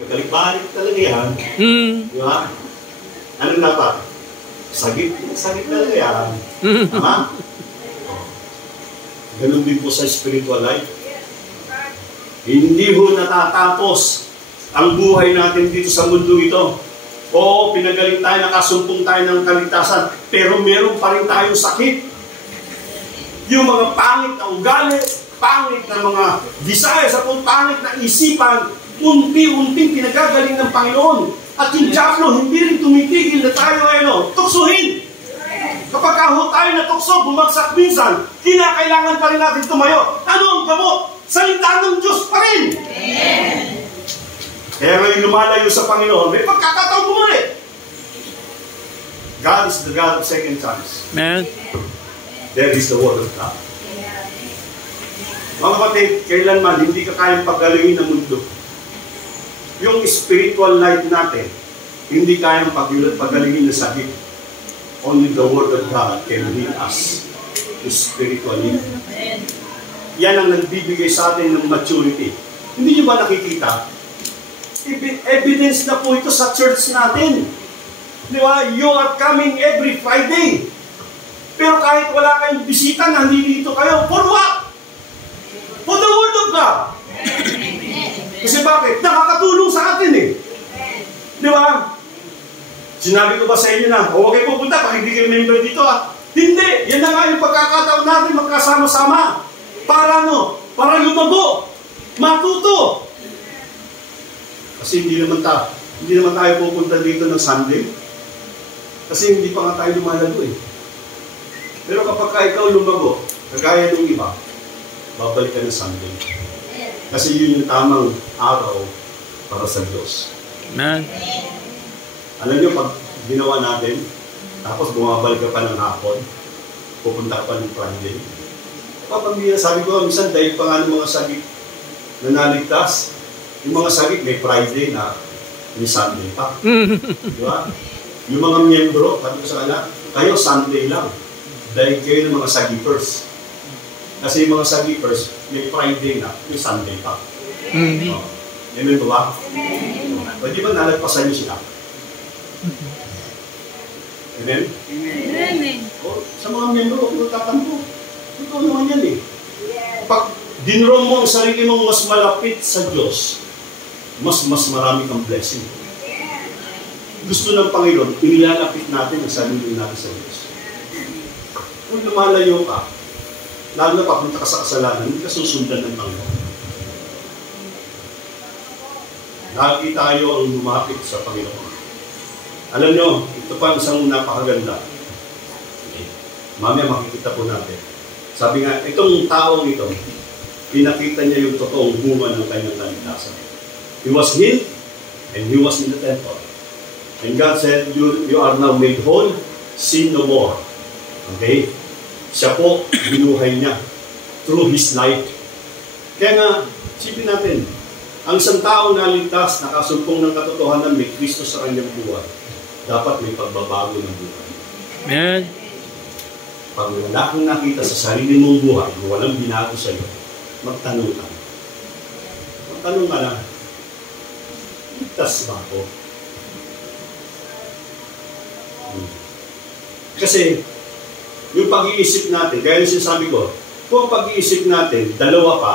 Balik-balik talaga yan. Di ba? Ano na pa? Sagit talaga yan. Tama? Ganun din po sa spiritual life. Hindi ho natatapos ang buhay natin dito sa mundo ito. Oo, pinagaling tayo, nakasumpong tayo ng kaligtasan, pero meron pa rin tayong sakit. Yung mga pangit na ugali, pangit na mga desires, at pangit na isipan, unti-unting pinagagaling ng Panginoon. At yung Diablo, hindi rin tumitigil na tayo tuksuhin. Kapag tayo natukso, bumagsak minsan, kinakailangan pa rin natin tumayo. Ano ang gamot? Salita ng Diyos pa rin. Amen. Kaya ngayon lumalayo sa Panginoon, may pagkakataon bumalik. God is the God of second chance. Amen. There is the Word of God. Mga kapatid, kailanman hindi ka kayang paggalingin ng mundo. Yung spiritual life natin, hindi kayang paggalingin ng sakit. Only the Word of God can lead us to spiritually. Yan ang nagbibigay sa atin ng maturity. Hindi nyo ba nakikita? Evidence na po ito sa church natin. Di ba? You are coming every Friday. Pero kahit wala kayong bisita, nandito kayo. For what? For the Word of God. Kasi bakit? Nakakatulong sa atin eh. Di ba? Sinabi ko ba sa inyo na, huwag kayo pupunta pag hindi kayo member dito Hindi! Yan na nga yung pagkakataon natin magkasama-sama. Para Para lumago. Matuto. Kasi hindi naman tayo pupunta dito ng Sunday. Kasi hindi pa nga tayo lumalago eh. Pero kapag ikaw lumago, kagaya ng iba, babalik ka ng Sunday. Kasi yun yung tamang araw para sa Diyos. Amen. Alam nyo, pag ginawa natin, tapos bumabalik ka pa ng hapon, pupunta ka pa ng Friday. Sabi ko, minsan dahil pa nga ng mga sagip na naligtas, yung mga sagip may Friday na may Sunday pa. Di ba? Yung mga miyembro, sabi ko sa kanila, kayo Sunday lang. Dahil kayo ng mga sagipers. Kasi yung mga sagipers, may Friday na, may Sunday pa. Amen ba? Pwede ba nalagpasan nyo sila? Amen? Amen. Sa mga miyembro, huwag mo tatampo. Ito naman yan eh. Pag dinrom mo ang sarili mong mas malapit sa Diyos, mas marami kang blessing. Gusto ng Panginoon, inilalapit natin ang sarili natin sa Diyos. Kung lumalayo ka, lalo na papunta ka sa kasalanan, hindi ka susundan ng Panginoon. Lagi tayo ang lumapit sa Panginoon. Alam nyo, ito pa isang napakaganda. Okay. Mamaya makikita po natin. Sabi nga, itong taong ito, pinakita niya yung totoong bunga ng kanyang kaligtasan. He was healed, and he was in the temple. And God said, you are now made whole, sin no more. Okay? Siya po, binuhay niya through His life. Kaya nga, sipin natin, ang isang taong naligtas, nakasumpong ng katotohanan, may Kristo sa kanyang buhay. Dapat may pagbabago ng buhay. Amen. Pag wala kang nakita sa sarili mong buhay, walang binago sa iyo, magtanong ka. Magtanong ka na, ligtas ba ako? Kasi, yung pag-iisip natin, kaya yung sinasabi ko, kung pag-iisip natin, dalawa pa,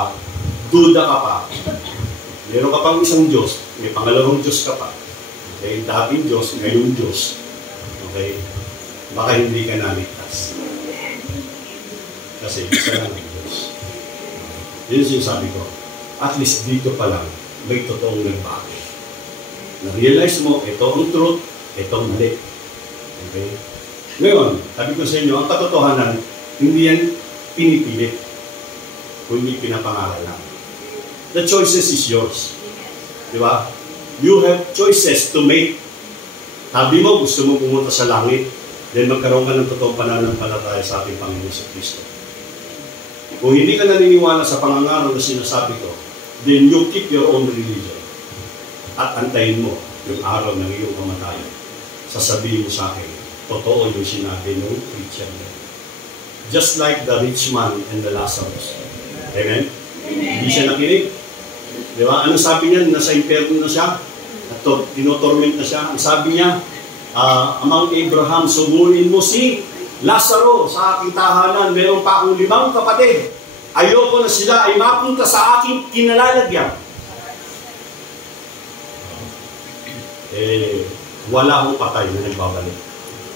duda ka pa, meron ka pang isang Diyos, may pangalawang Diyos ka pa. Okay, dating Diyos, ngayon Diyos. Okay, baka hindi ka naligtas. Kasi isa lang ang Diyos. Yun yung sinasabi ko, at least dito pa lang, may totoong nagbago. Na-realize mo, ito ang truth, ito ang mali. Okay? Ngayon, sabi ko sa inyo, ang katotohanan, hindi yan pinipilit, kundi pinapangaral lang. The choices is yours. Di ba? You have choices to make. Sabi mo, gusto mo pumunta sa langit, then magkaroon ka ng totoong pananampalataya sa ating Panginoon sa Kristo. Kung hindi ka naniniwala sa pangangaral na sinasabi ko, then you keep your own religion. At antayin mo yung araw ng iyong kamatayan. Sasabihin mo sa akin, totoo yung sinabi ng preacher. Just like the rich man and the Lazarus. Amen? Hindi siya nakinig. Di ba? Ano sabi niya? Nasa impyerno na siya. At tinotorment na siya. Ang sabi niya, Amang Abraham, sugurin mo si Lazaro sa aking tahanan. Meron pa akong 5 kapatid. Ayoko na sila ay mapunta sa aking kinalalagyan. Wala akong patay na nagbabalik.